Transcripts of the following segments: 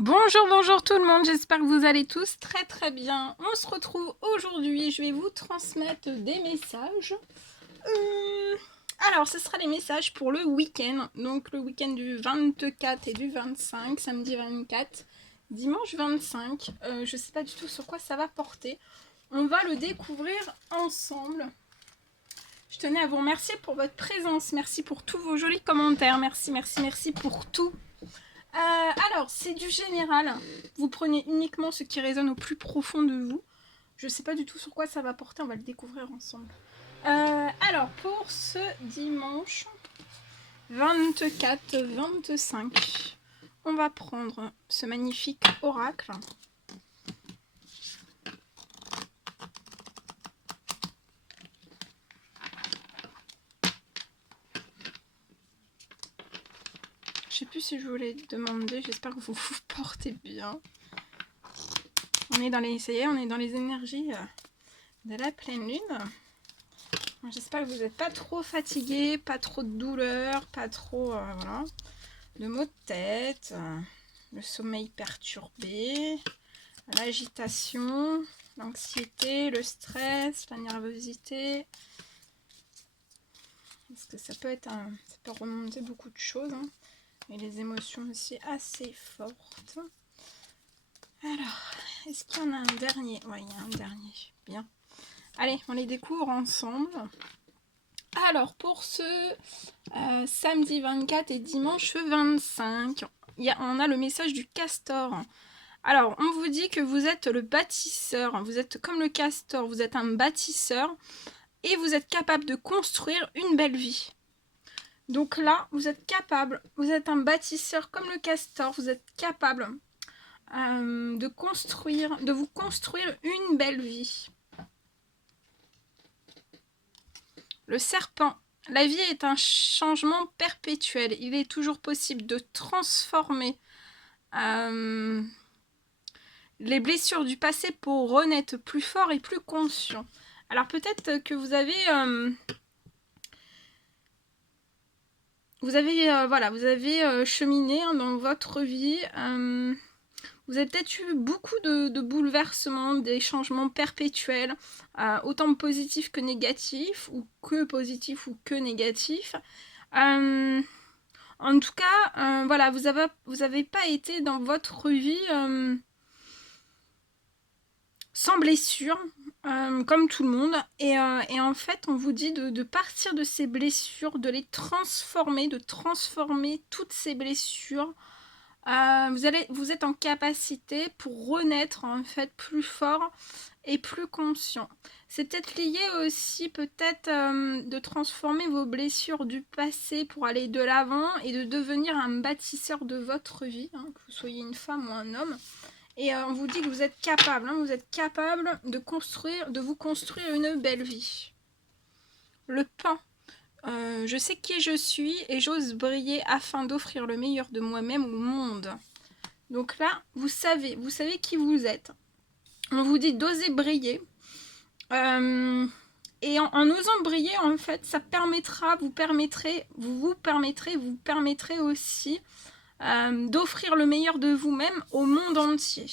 Bonjour, bonjour tout le monde, j'espère que vous allez tous très très bien. On se retrouve aujourd'hui, je vais vous transmettre des messages. Alors, ce sera les messages pour le week-end, donc le week-end du 24 et du 25, samedi 24, dimanche 25. Je sais pas du tout sur quoi ça va porter. On va le découvrir ensemble. Je tenais à vous remercier pour votre présence, merci pour tous vos jolis commentaires, merci pour tout. Alors, c'est du général. Vous prenez uniquement ce qui résonne au plus profond de vous. Je ne sais pas du tout sur quoi ça va porter, on va le découvrir ensemble. Alors, pour ce dimanche 24-25, on va prendre ce magnifique oracle. Je sais plus si je voulais demander, j'espère que vous vous portez bien. On est dans les, ça y est, on est dans les énergies de la pleine lune. J'espère que vous n'êtes pas trop fatigué, pas trop de douleur, pas trop voilà, de maux de tête, le sommeil perturbé, l'agitation, l'anxiété, le stress, la nervosité. Parce que ça peut remonter beaucoup de choses, hein, et les émotions aussi assez fortes. Alors, est-ce qu'il y en a un dernier? Oui, il y a un dernier. Bien. Allez, on les découvre ensemble. Alors, pour ce samedi 24 et dimanche 25, on a le message du castor. Alors, on vous dit que vous êtes le bâtisseur, vous êtes comme le castor, vous êtes un bâtisseur et vous êtes capable de construire une belle vie. Donc là, vous êtes capable, vous êtes un bâtisseur comme le castor, vous êtes capable de vous construire une belle vie. Le serpent. La vie est un changement perpétuel. Il est toujours possible de transformer les blessures du passé pour renaître plus fort et plus conscient. Alors peut-être que vous avez cheminé dans votre vie. Vous avez peut-être eu beaucoup de bouleversements, des changements perpétuels, autant positifs que négatifs, ou que positifs ou que négatifs. En tout cas, voilà, vous avez pas été dans votre vie sans blessure, comme tout le monde. Et en fait, on vous dit de partir de ces blessures, de les transformer, de transformer toutes ces blessures. Vous êtes en capacité pour renaître en fait plus fort et plus conscient. C'est peut-être lié aussi de transformer vos blessures du passé pour aller de l'avant et de devenir un bâtisseur de votre vie, hein, que vous soyez une femme ou un homme. Et on vous dit que vous êtes capable, vous êtes capable de vous construire une belle vie. Le pain. Je sais qui je suis et j'ose briller afin d'offrir le meilleur de moi-même au monde. Donc là, vous savez qui vous êtes. On vous dit d'oser briller. Et en osant briller, en fait, ça vous permettrez aussi d'offrir le meilleur de vous-même au monde entier.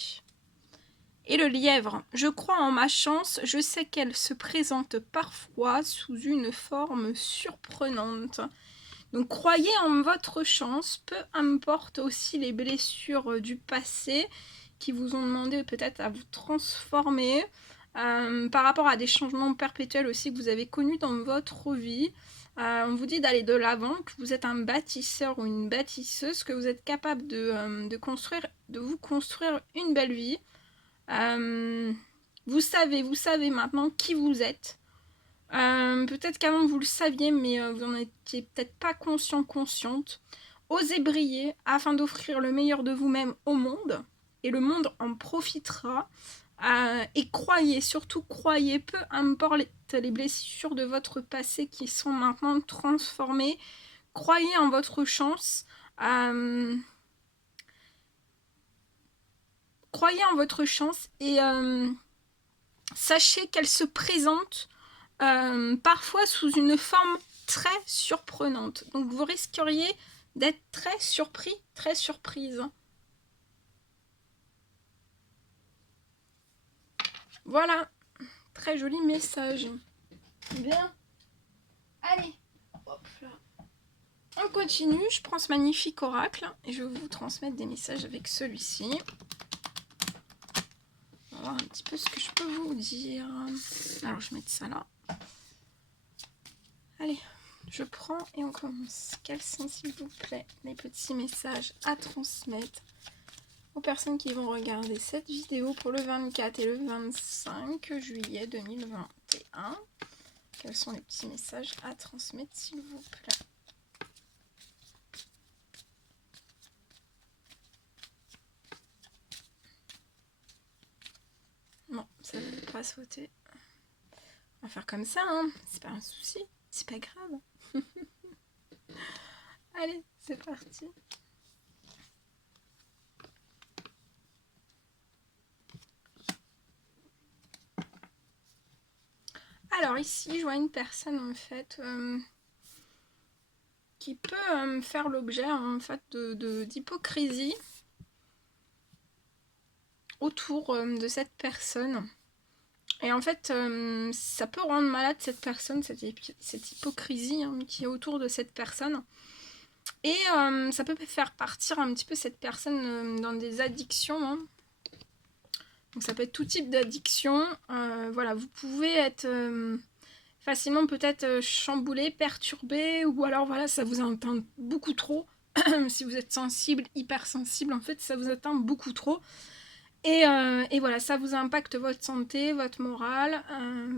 Et le lièvre, je crois en ma chance, je sais qu'elle se présente parfois sous une forme surprenante. Donc croyez en votre chance, peu importe aussi les blessures du passé qui vous ont demandé peut-être à vous transformer, par rapport à des changements perpétuels aussi que vous avez connus dans votre vie. On vous dit d'aller de l'avant, que vous êtes un bâtisseur ou une bâtisseuse, que vous êtes capable de vous construire une belle vie. Vous savez maintenant qui vous êtes. Peut-être qu'avant vous le saviez, mais vous n'en étiez peut-être pas consciente. Osez briller afin d'offrir le meilleur de vous-même au monde, et le monde en profitera. Et surtout croyez, peu importe les blessures de votre passé qui sont maintenant transformées, croyez en votre chance. Croyez en votre chance et sachez qu'elle se présente parfois sous une forme très surprenante. Donc vous risqueriez d'être très surpris, très surprise. Voilà, très joli message. Bien. Allez, hop là. On continue, je prends ce magnifique oracle et je vais vous transmettre des messages avec celui-ci. On va voir un petit peu ce que je peux vous dire. Alors, je vais mettre ça là. Allez, je prends et on commence. Quels sont, s'il vous plaît, les petits messages à transmettre aux personnes qui vont regarder cette vidéo pour le 24 et le 25 juillet 2021. Quels sont les petits messages à transmettre, s'il vous plaît? Non, ça ne veut pas sauter. On va faire comme ça, hein. C'est pas un souci, c'est pas grave. Allez, c'est parti. Alors ici, je vois une personne en fait qui peut faire l'objet en fait d'hypocrisie autour de cette personne. Et en fait, ça peut rendre malade cette personne, cette hypocrisie hein, qui est autour de cette personne. Et ça peut faire partir un petit peu cette personne dans des addictions. Hein. Donc ça peut être tout type d'addiction. Voilà, vous pouvez être facilement peut-être chamboulé, perturbé, ou alors voilà, ça vous atteint beaucoup trop. Si vous êtes sensible, hypersensible, en fait, ça vous atteint beaucoup trop. Et voilà, ça vous impacte votre santé, votre morale,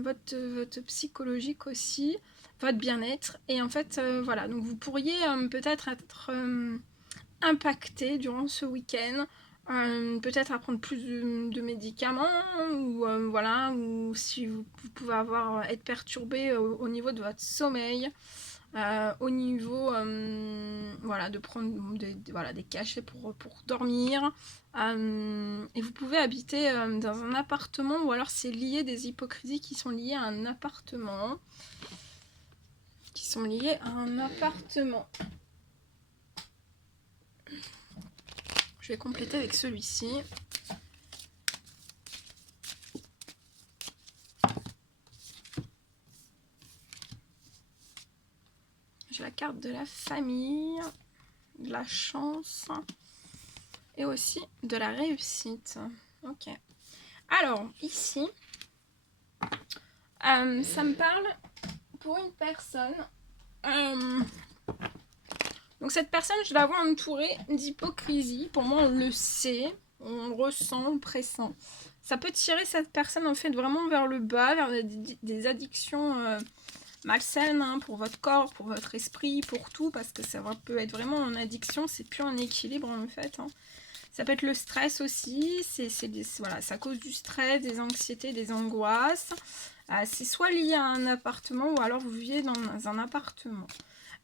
votre psychologique aussi, votre bien-être. Et en fait, voilà, donc vous pourriez peut-être être impacté durant ce week-end. Peut-être à prendre plus de médicaments ou voilà, ou si vous pouvez être perturbé au niveau de votre sommeil, au niveau voilà, de prendre des cachets pour dormir. Et vous pouvez habiter dans un appartement ou alors c'est lié des hypocrisies qui sont liées à un appartement. Je vais compléter avec celui-ci. J'ai la carte de la famille, de la chance et aussi de la réussite. Ok. Alors, ici, ça me parle pour une personne. Donc cette personne, je la vois entourée d'hypocrisie. Pour moi, on le sait, on le ressent, on le pressent. Ça peut tirer cette personne en fait vraiment vers le bas, vers des addictions malsaines hein, pour votre corps, pour votre esprit, pour tout, parce que ça peut être vraiment en addiction, c'est plus en équilibre en fait. Hein. Ça peut être le stress aussi, voilà, ça cause du stress, des anxiétés, des angoisses. C'est soit lié à un appartement ou alors vous vivez dans un appartement.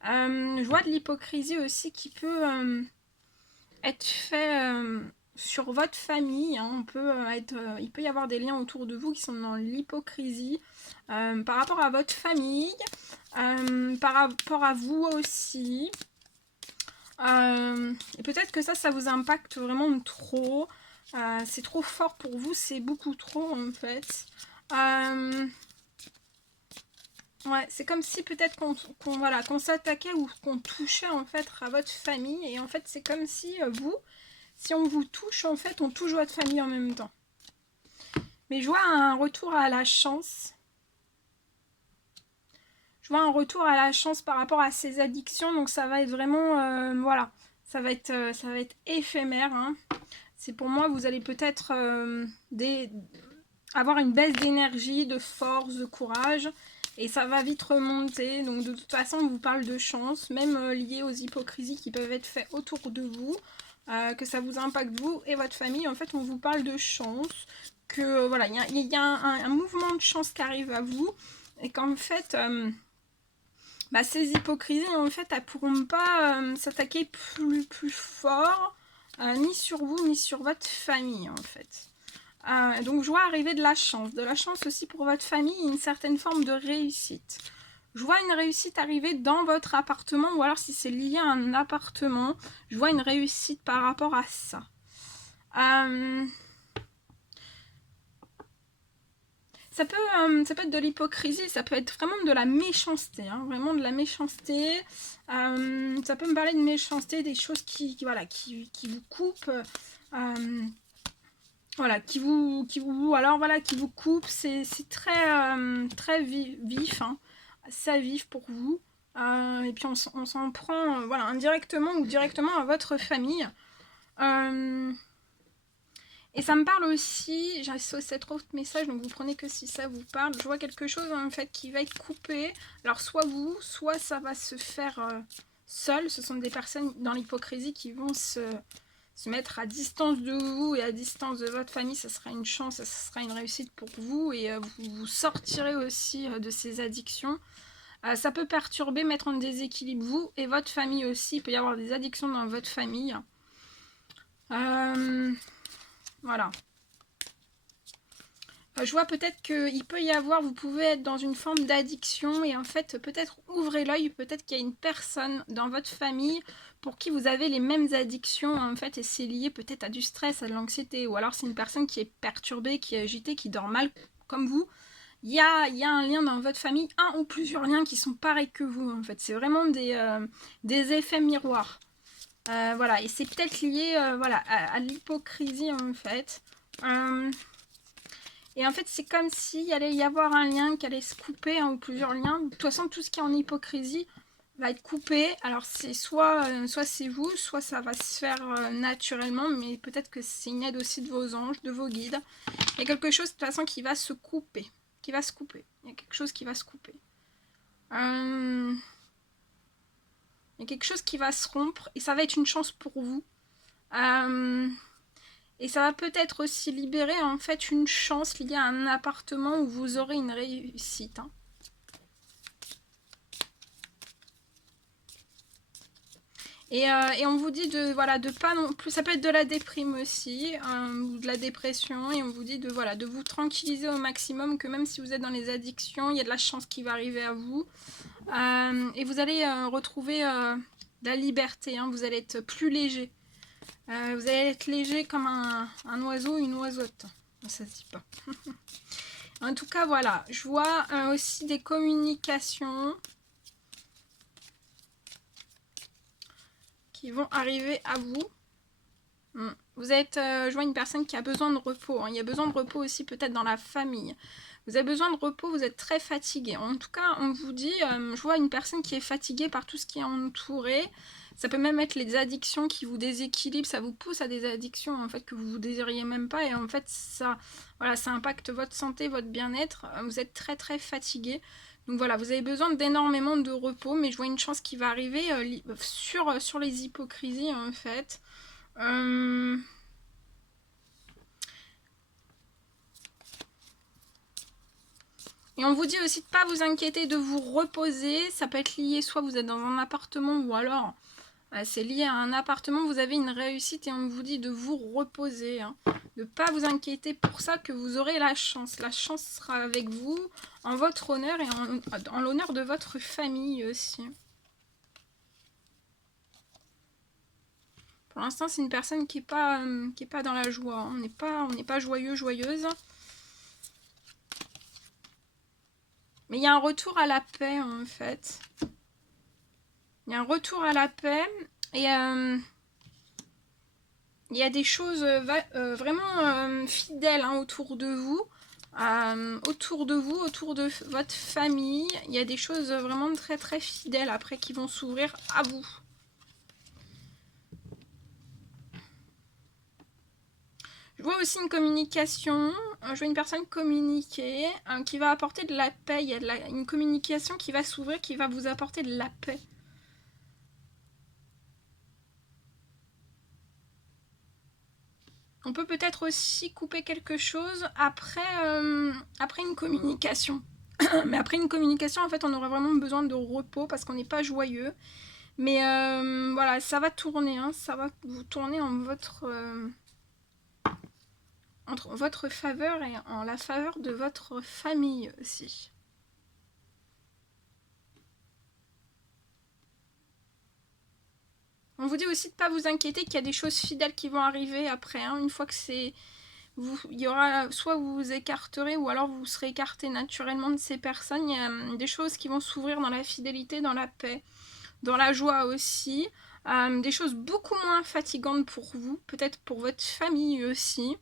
Je vois de l'hypocrisie aussi qui peut être fait sur votre famille. Hein. Il peut y avoir des liens autour de vous qui sont dans l'hypocrisie par rapport à votre famille, par rapport à vous aussi. Et peut-être que ça vous impacte vraiment trop. C'est trop fort pour vous, c'est beaucoup trop en fait. Ouais, c'est comme si peut-être qu'on s'attaquait ou qu'on touchait en fait à votre famille. Et en fait, c'est comme si si on vous touche, en fait, on touche votre famille en même temps. Mais je vois un retour à la chance. Je vois un retour à la chance par rapport à ces addictions. Donc ça va être vraiment, voilà, ça va être éphémère. Hein. C'est pour moi, vous allez peut-être avoir une baisse d'énergie, de force, de courage. Et ça va vite remonter. Donc de toute façon, on vous parle de chance, même liées aux hypocrisies qui peuvent être faites autour de vous. Que ça vous impacte vous et votre famille. En fait, on vous parle de chance. Que voilà, il y a un mouvement de chance qui arrive à vous. Et qu'en fait, ces hypocrisies, en fait, elles ne pourront pas s'attaquer plus fort. Ni sur vous, ni sur votre famille, en fait. Donc je vois arriver de la chance aussi pour votre famille, une certaine forme de réussite. Je vois une réussite arriver dans votre appartement, ou alors si c'est lié à un appartement, je vois une réussite par rapport à ça. ça peut être de l'hypocrisie, ça peut être vraiment de la méchanceté, hein, vraiment de la méchanceté. Ça peut me parler de méchanceté, des choses voilà, qui vous coupent. Voilà, qui vous coupe, c'est très, très vif, hein, ça vif pour vous. Et puis on s'en prend, voilà, indirectement ou directement à votre famille. Euh, et ça me parle aussi, j'ai cet autre message, donc vous prenez que si ça vous parle. Je vois quelque chose en fait qui va être coupé. Alors soit vous, soit ça va se faire seul. Ce sont des personnes dans l'hypocrisie qui vont se mettre à distance de vous et à distance de votre famille. Ça sera une chance, ça sera une réussite pour vous. Et vous sortirez aussi de ces addictions. Ça peut perturber, mettre en déséquilibre vous et votre famille aussi. Il peut y avoir des addictions dans votre famille. Voilà. Je vois peut-être qu'il peut y avoir, vous pouvez être dans une forme d'addiction et en fait peut-être ouvrez l'œil, peut-être qu'il y a une personne dans votre famille pour qui vous avez les mêmes addictions en fait et c'est lié peut-être à du stress, à de l'anxiété ou alors c'est une personne qui est perturbée, qui est agitée, qui dort mal comme vous. Il y a un lien dans votre famille, un ou plusieurs liens qui sont pareils que vous en fait. C'est vraiment des effets miroirs. Voilà, et c'est peut-être lié voilà, à l'hypocrisie en fait. Et en fait, c'est comme s'il allait y avoir un lien qui allait se couper, hein, ou plusieurs liens. De toute façon, tout ce qui est en hypocrisie va être coupé. Alors, c'est soit c'est vous, soit ça va se faire naturellement, mais peut-être que c'est une aide aussi de vos anges, de vos guides. Il y a quelque chose de toute façon qui va se couper. Il y a quelque chose qui va se couper. Il y a quelque chose qui va se rompre et ça va être une chance pour vous. Et ça va peut-être aussi libérer en fait une chance liée à un appartement où vous aurez une réussite. Hein. Et on vous dit de pas non plus, ça peut être de la déprime aussi, ou de la dépression, et on vous dit de vous tranquilliser au maximum, que même si vous êtes dans les addictions, il y a de la chance qui va arriver à vous. Et vous allez retrouver la liberté, hein, vous allez être plus léger. Vous allez être léger comme un oiseau, une oiseaude. Ça se dit pas. En tout cas, voilà. Je vois aussi des communications qui vont arriver à vous. Vous êtes, je vois une personne qui a besoin de repos. Hein. Il y a besoin de repos aussi peut-être dans la famille. Vous avez besoin de repos, vous êtes très fatigué. En tout cas, on vous dit, je vois une personne qui est fatiguée par tout ce qui est entouré. Ça peut même être les addictions qui vous déséquilibrent, ça vous pousse à des addictions en fait que vous ne désiriez même pas et en fait ça impacte votre santé, votre bien-être. Vous êtes très très fatigué. Donc voilà, vous avez besoin d'énormément de repos, mais je vois une chance qui va arriver sur les hypocrisies en fait. Et on vous dit aussi de ne pas vous inquiéter, de vous reposer. Ça peut être lié, soit vous êtes dans un appartement ou alors c'est lié à un appartement, vous avez une réussite et on vous dit de vous reposer. Hein. De ne pas vous inquiéter pour ça, que vous aurez la chance. La chance sera avec vous, en votre honneur et en l'honneur de votre famille aussi. Pour l'instant, c'est une personne qui n'est pas dans la joie. On n'est pas joyeux, joyeuse. Mais il y a un retour à la paix, en fait. Il y a un retour à la paix. Et il y a des choses vraiment fidèles hein, autour de vous. Autour de vous, autour de votre famille. Il y a des choses vraiment très très fidèles après qui vont s'ouvrir à vous. Je vois aussi une communication, je vois une personne communiquer qui va apporter de la paix. Il y a une communication qui va s'ouvrir, qui va vous apporter de la paix. On peut peut-être aussi couper quelque chose après une communication. Mais après une communication, en fait, on aura vraiment besoin de repos parce qu'on n'est pas joyeux. Mais voilà, ça va tourner, hein, ça va vous tourner entre votre faveur et en la faveur de votre famille aussi. On vous dit aussi de ne pas vous inquiéter qu'il y a des choses fidèles qui vont arriver après, hein, une fois que c'est il y aura soit vous vous écarterez ou alors vous serez écarté naturellement de ces personnes. Il y a des choses qui vont s'ouvrir dans la fidélité, dans la paix, dans la joie aussi. Des choses beaucoup moins fatigantes pour vous, peut-être pour votre famille aussi.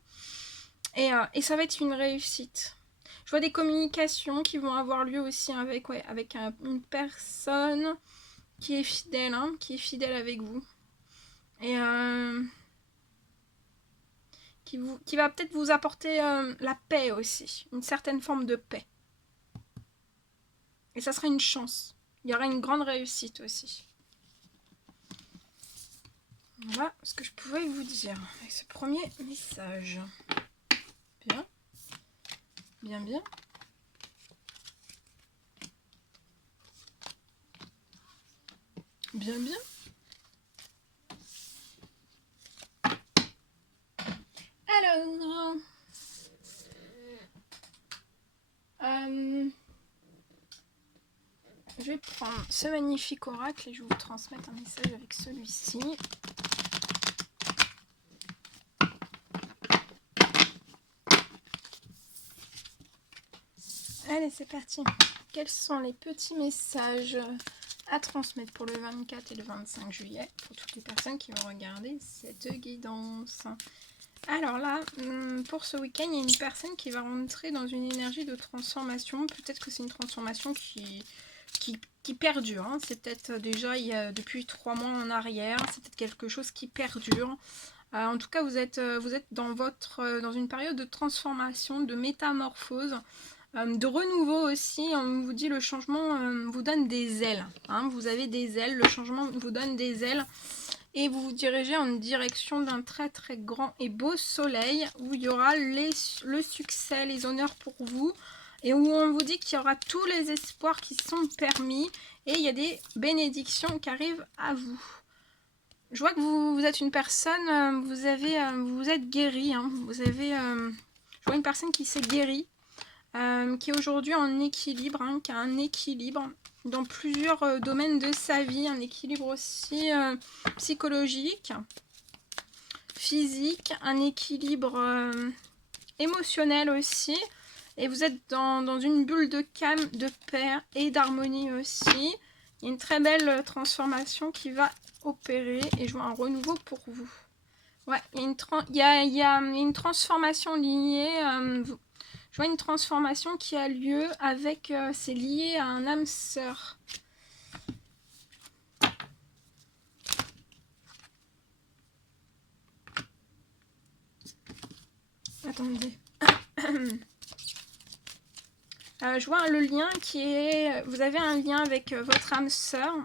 Et ça va être une réussite. Je vois des communications qui vont avoir lieu aussi avec une personne qui est fidèle, qui est fidèle avec vous. Et qui va peut-être vous apporter la paix aussi, une certaine forme de paix. Et ça sera une chance. Il y aura une grande réussite aussi. Voilà ce que je pouvais vous dire avec ce premier message. Bien. Bien, bien. Bien, bien. Alors... je vais prendre ce magnifique oracle et je vais vous transmettre un message avec celui-ci. Allez, c'est parti. Quels sont les petits messages à transmettre pour le 24 et le 25 juillet pour toutes les personnes qui vont regarder cette guidance? Alors là, pour ce week-end, il y a une personne qui va rentrer dans une énergie de transformation. Peut-être que c'est une transformation qui perdure. C'est peut-être déjà depuis 3 mois en arrière. C'est peut-être quelque chose qui perdure. En tout cas, vous êtes dans une période de transformation, de métamorphose, de renouveau aussi. On vous dit le changement vous donne des ailes. Vous avez des ailes, le changement vous donne des ailes. Et vous vous dirigez en direction d'un très très grand et beau soleil où il y aura le succès, les honneurs pour vous. Et où on vous dit qu'il y aura tous les espoirs qui sont permis. Et il y a des bénédictions qui arrivent à vous. Je vois que vous êtes une personne, vous êtes guéri. Je vois une personne qui s'est guérie. Qui est aujourd'hui en équilibre, qui a un équilibre dans plusieurs domaines de sa vie, un équilibre aussi psychologique, physique, un équilibre émotionnel aussi, et vous êtes dans une bulle de calme, de paix et d'harmonie aussi. Il y a une très belle transformation qui va opérer, et je vois un renouveau pour vous. Ouais, il y a une transformation liée... je vois une transformation qui a lieu avec... c'est lié à un âme sœur. Attendez. Je vois le lien qui est... Vous avez un lien avec votre âme sœur.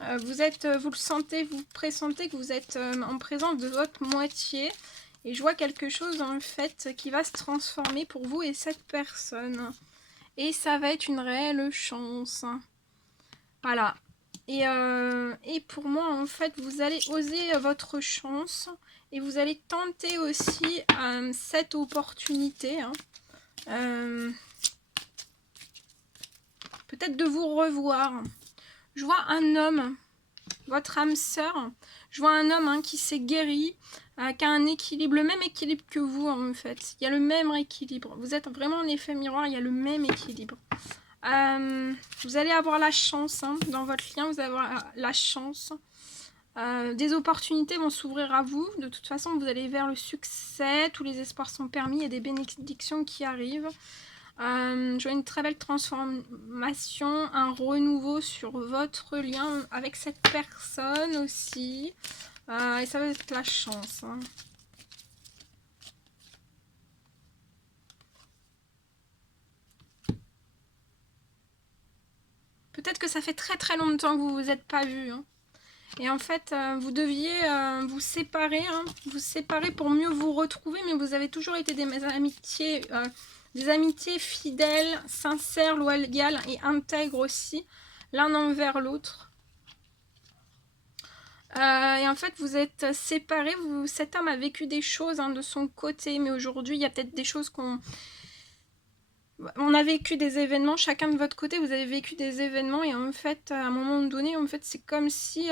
Vous le sentez, vous pressentez que vous êtes en présence de votre moitié. Et je vois quelque chose en fait qui va se transformer pour vous et cette personne. Et ça va être une réelle chance. Voilà. Et pour moi, en fait, vous allez oser votre chance. Et vous allez tenter aussi cette opportunité. Peut-être de vous revoir. Je vois un homme, votre âme sœur. Je vois un homme qui s'est guéri, qui a un équilibre, le même équilibre que vous en fait. Il y a le même équilibre. Vous êtes vraiment en effet miroir, il y a le même équilibre. Vous allez avoir la chance, dans votre lien, vous allez avoir la chance. Des opportunités vont s'ouvrir à vous. De toute façon, vous allez vers le succès. Tous les espoirs sont permis. Il y a des bénédictions qui arrivent. Je vois une très belle transformation, un renouveau sur votre lien avec cette personne aussi. Et ça va être la chance. Peut-être que ça fait très très longtemps que vous vous êtes pas vus. Et en fait, vous deviez vous séparer pour mieux vous retrouver, mais vous avez toujours été des amitiés fidèles, sincères, loyales et intègres aussi, l'un envers l'autre. Et en fait, vous êtes séparés, cet homme a vécu des choses de son côté, mais aujourd'hui, il y a peut-être des choses on a vécu des événements, chacun de votre côté, vous avez vécu des événements, et en fait, à un moment donné, en fait, c'est comme si...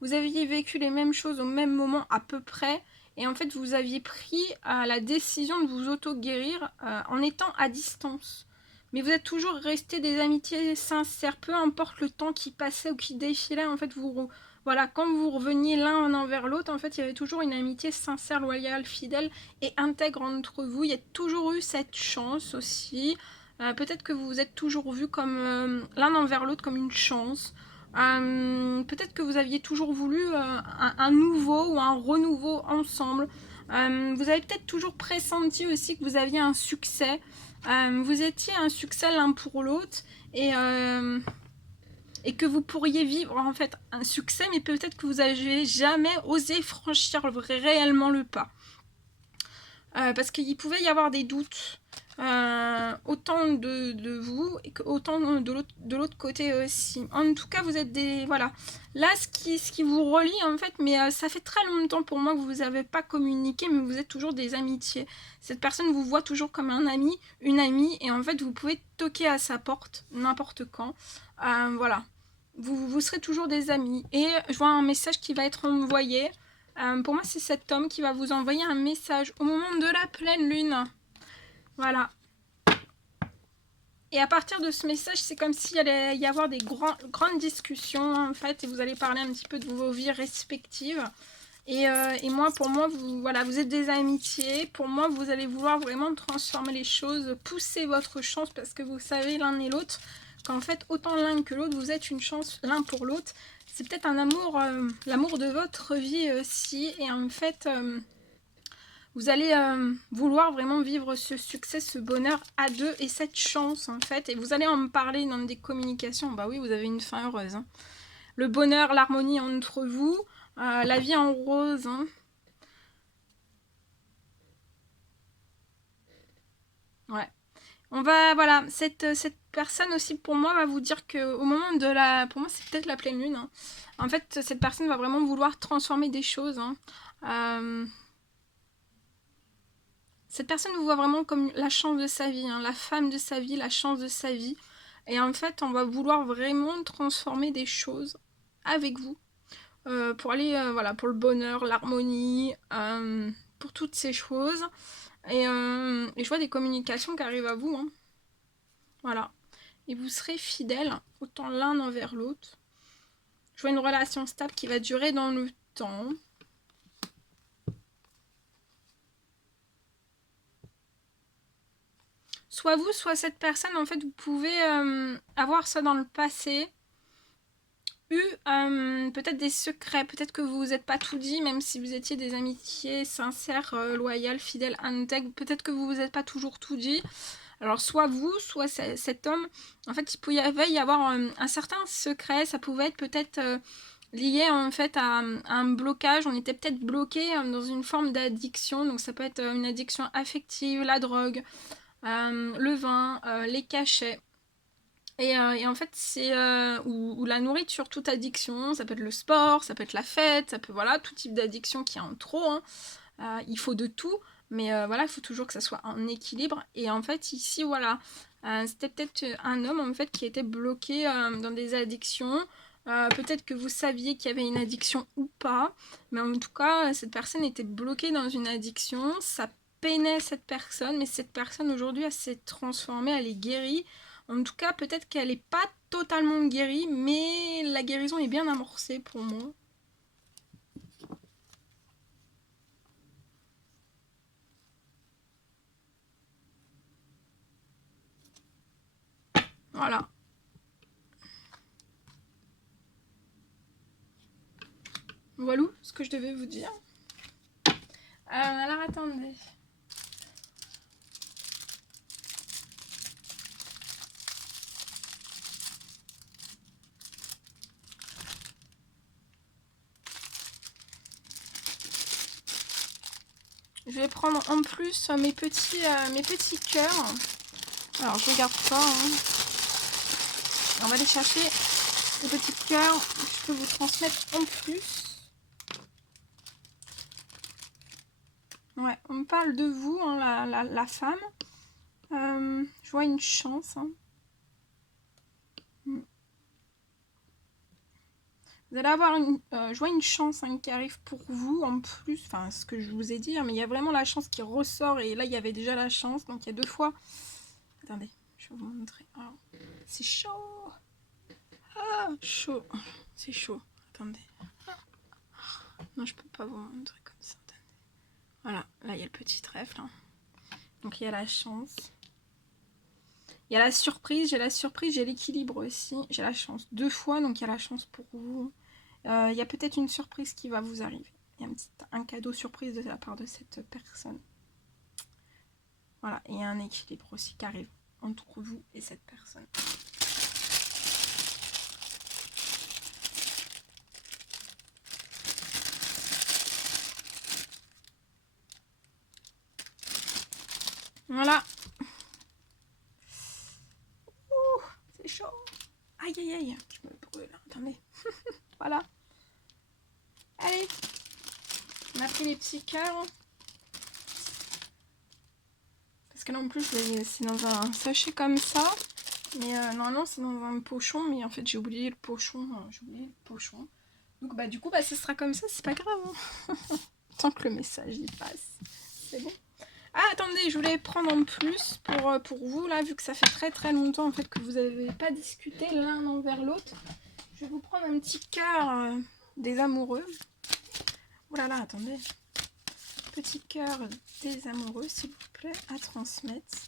vous aviez vécu les mêmes choses au même moment à peu près, et en fait vous aviez pris la décision de vous auto-guérir en étant à distance. Mais vous êtes toujours resté des amitiés sincères, peu importe le temps qui passait ou qui défilait, en fait voilà, quand vous reveniez l'un envers l'autre, en fait il y avait toujours une amitié sincère, loyale, fidèle et intègre entre vous. Il y a toujours eu cette chance aussi. Peut-être que vous vous êtes toujours vus comme l'un envers l'autre comme une chance. Peut-être que vous aviez toujours voulu un nouveau ou un renouveau ensemble. Vous avez peut-être toujours pressenti aussi que vous aviez un succès. Vous étiez un succès l'un pour l'autre et que vous pourriez vivre en fait un succès, mais peut-être que vous n'avez jamais osé franchir réellement le pas. Parce qu'il pouvait y avoir des doutes, autant de vous, et autant de l'autre côté aussi. En tout cas, vous êtes des... Voilà. Là, ce qui vous relie, en fait, mais ça fait très longtemps pour moi que vous n'avez pas communiqué, mais vous êtes toujours des amitiés. Cette personne vous voit toujours comme un ami, une amie, et en fait, vous pouvez toquer à sa porte n'importe quand. Voilà. Vous serez toujours des amis. Et je vois un message qui va être envoyé. Pour moi, c'est cet homme qui va vous envoyer un message au moment de la pleine lune. Voilà. Et à partir de ce message, c'est comme s'il allait y avoir des grandes discussions, en fait, et vous allez parler un petit peu de vos vies respectives. Et moi, pour moi, voilà, vous êtes des amitiés. Pour moi, vous allez vouloir vraiment transformer les choses, pousser votre chance, parce que vous savez l'un et l'autre qu'en fait, autant l'un que l'autre, vous êtes une chance l'un pour l'autre. C'est peut-être un amour, l'amour de votre vie aussi. Et en fait, vous allez vouloir vraiment vivre ce succès, ce bonheur à deux et cette chance en fait. Et vous allez en parler dans des communications. Bah oui, vous avez une fin heureuse. Hein. Le bonheur, l'harmonie entre vous, la vie en rose. Hein. Ouais. On va, voilà, cette personne aussi pour moi va vous dire que au moment de la... Pour moi c'est peut-être la pleine lune. Hein. En fait, cette personne va vraiment vouloir transformer des choses. Hein. Cette personne vous voit vraiment comme la chance de sa vie, hein, la femme de sa vie, la chance de sa vie. Et en fait, on va vouloir vraiment transformer des choses avec vous. Pour aller, voilà, pour le bonheur, l'harmonie, pour toutes ces choses. Et je vois des communications qui arrivent à vous. Hein. Voilà. Et vous serez fidèles, autant l'un envers l'autre. Je vois une relation stable qui va durer dans le temps. Soit vous, soit cette personne, en fait, vous pouvez avoir ça dans le passé. Peut-être des secrets, peut-être que vous vous êtes pas tout dit, même si vous étiez des amitiés sincères, loyales, fidèles, intègres, peut-être que vous vous êtes pas toujours tout dit. Alors soit vous, soit cet homme, en fait il pouvait y avoir un certain secret, ça pouvait être peut-être lié en fait à un blocage, on était peut-être bloqué dans une forme d'addiction, donc ça peut être une addiction affective, la drogue, le vin, les cachets. Et en fait, c'est ou la nourriture, toute addiction, ça peut être le sport, ça peut être la fête, ça peut, voilà, tout type d'addiction qui est en trop. Hein. Il faut de tout, mais voilà, il faut toujours que ça soit en équilibre. Et en fait, ici, voilà, c'était peut-être un homme en fait qui était bloqué dans des addictions. Peut-être que vous saviez qu'il y avait une addiction ou pas, mais en tout cas, cette personne était bloquée dans une addiction. Ça peinait cette personne, mais cette personne aujourd'hui, elle s'est transformée, elle est guérie. En tout cas, peut-être qu'elle n'est pas totalement guérie, mais la guérison est bien amorcée pour moi. Voilà. Voilà ce que je devais vous dire. Alors attendez. Je vais prendre en plus mes petits cœurs. Alors je regarde pas. Hein. On va aller chercher les petits cœurs que je peux vous transmettre en plus. Ouais, on me parle de vous, hein, la femme. Je vois une chance. Hein. Vous allez avoir je vois une chance hein, qui arrive pour vous en plus, enfin ce que je vous ai dit, hein, mais il y a vraiment la chance qui ressort et là il y avait déjà la chance, donc il y a 2 fois. Attendez, je vais vous montrer. Oh, c'est chaud. Ah, chaud. C'est chaud. Attendez. Non, je peux pas vous montrer comme ça. Attendez. Voilà, là il y a le petit trèfle. Hein. Donc il y a la chance. Il y a la surprise, j'ai l'équilibre aussi. J'ai la chance 2 fois, donc il y a la chance pour vous. Il y a peut-être une surprise qui va vous arriver. Il y a un cadeau surprise de la part de cette personne. Voilà, et il y a un équilibre aussi qui arrive entre vous et cette personne. Voilà. Ouh, c'est chaud. Aïe, aïe, aïe, je me brûle. Attendez. Voilà. Allez. On a pris les petits cœurs. Parce que là, en plus, c'est dans un sachet comme ça. Mais normalement, c'est dans un pochon. Mais en fait, j'ai oublié le pochon. Donc, bah, du coup, bah, ce sera comme ça. C'est pas grave. Hein. Tant que le message y passe. C'est bon. Ah, attendez, je voulais prendre en plus pour vous, là, vu que ça fait très très longtemps, en fait, que vous n'avez pas discuté l'un envers l'autre. Je vais vous prendre un petit cœur des amoureux. Oh là là, attendez. Petit cœur des amoureux, s'il vous plaît, à transmettre.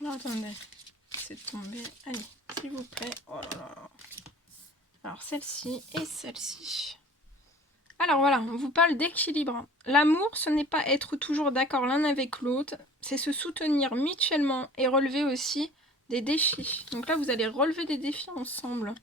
Non, attendez, c'est tombé. Allez, s'il vous plaît. Oh là là. Alors, celle-ci et celle-ci. Alors voilà, on vous parle d'équilibre. L'amour, ce n'est pas être toujours d'accord l'un avec l'autre, c'est se soutenir mutuellement et relever aussi des défis. Donc là, vous allez relever des défis ensemble.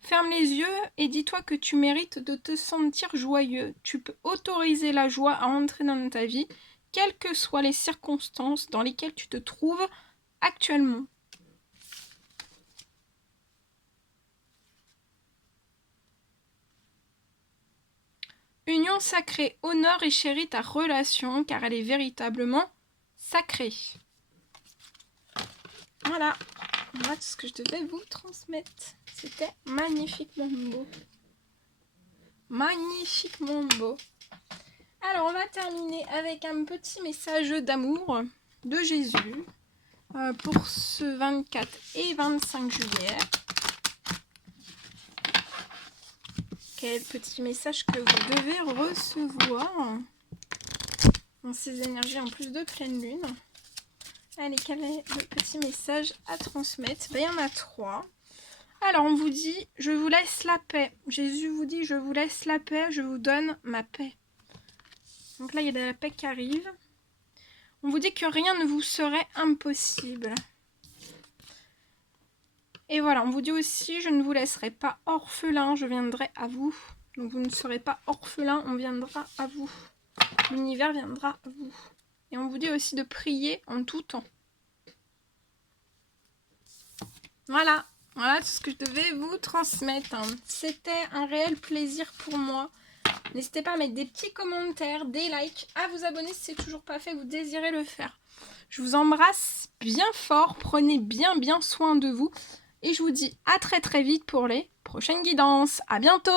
Ferme les yeux et dis-toi que tu mérites de te sentir joyeux. Tu peux autoriser la joie à entrer dans ta vie, quelles que soient les circonstances dans lesquelles tu te trouves actuellement. Union sacrée, honore et chéris ta relation car elle est véritablement sacrée. Voilà, voilà tout ce que je devais vous transmettre. C'était magnifiquement beau. Magnifiquement beau. Alors, on va terminer avec un petit message d'amour de Jésus pour ce 24 et 25 juillet. Quel petit message que vous devez recevoir dans ces énergies en plus de pleine lune. Allez, quel est le petit message à transmettre? Il y en a 3. Alors, on vous dit, je vous laisse la paix. Jésus vous dit, je vous laisse la paix, je vous donne ma paix. Donc là, il y a de la paix qui arrive. On vous dit que rien ne vous serait impossible. Et voilà, on vous dit aussi, je ne vous laisserai pas orphelin, je viendrai à vous. Donc vous ne serez pas orphelin, on viendra à vous. L'univers viendra à vous. Et on vous dit aussi de prier en tout temps. Voilà, voilà tout ce que je devais vous transmettre. Hein. C'était un réel plaisir pour moi. N'hésitez pas à mettre des petits commentaires, des likes, à vous abonner si c'est toujours pas fait, vous désirez le faire. Je vous embrasse bien fort, prenez bien soin de vous. Et je vous dis à très vite pour les prochaines guidances. À bientôt!